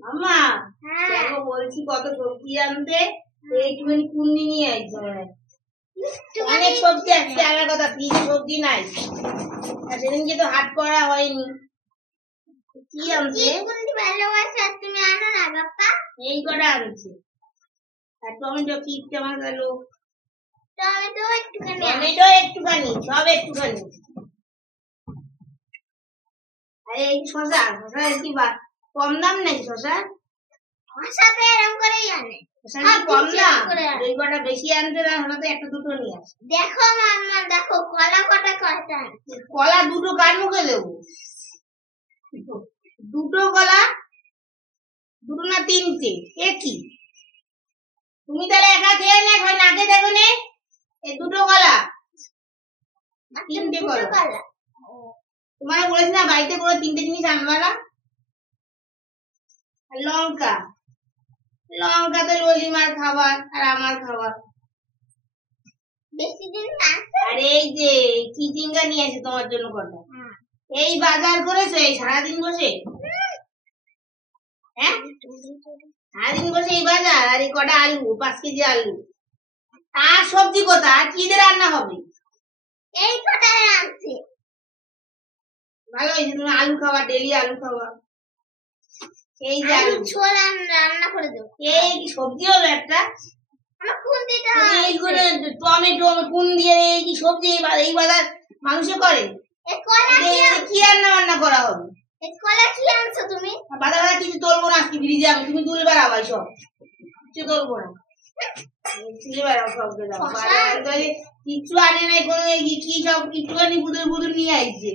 মামা দেখো বলছি কত সবজি আনতে একটুখানি কুন্দি নিয়ে আইছো অনেক সবজি আছে আমার কথা ফ্রিজে সবজি নাই আর সেদিনকে তো হাট করা হয়নি কি আনছে তুমি আনো না বাপ্পা এই কটা আনছে আর টমেটো কিপটা মাখালো টমেটো একটুখানি সব একটুখানি আরে এই শশা কি কম দাম নাকি শশা শশাতে এরকম করেই আনে কম দাম দুই কটা বেশি আনতে না হলে তো একটা দুটো নিয়ে আসে দেখো মাম্মা দেখো কলা কটা কয়টা কলা দুটো কার মুখে দেবো দুটো কলা দুটো না তিনটে একই তুমি তাহলে একা খেয়ে নে নাকে দেখো নে এই দুটো কলা তিনটে কলা তোমার বলেছি না বাড়িতে করে তিনটে জিনিস আনবা না লঙ্কা লঙ্কা তো ললিমার খাবার আর আমার খাবার বেশি দিন আর এই যে চিচিঙ্গা নিয়ে আসে তোমার জন্য কটা এই বাজার করেছো এই সারাদিন বসে হ্যাঁ সারাদিন বসে এই বাজার আর এই কটা আলু 5 কেজি আলু আর সবজি কোথা আর কি দিয়ে রান্না হবে এই কটা আনছি ভালো হয়েছে তুমি আলু খাওয়া ডেলি আলু খাওয়া এই যে আলু ছোলা রান্না করে দেবো এই কি সবজি হলো একটা আমার কোন দিটা এই করে টমেটো কোন দিয়ে এই কি সবজি এই বাজার মানুষে করে এই কলা কি রান্না করা হবে এই কলা কি আনছো তুমি বাজার কিছু তুলবো না আজকে ফ্রিজে যাবে তুমি তুলবে আবার সব কিছু তুলবো না তুলে বেড়াও সব কিছু আনে নাই কোনো কি সব একটুখানি বুদুর নিয়ে আসছে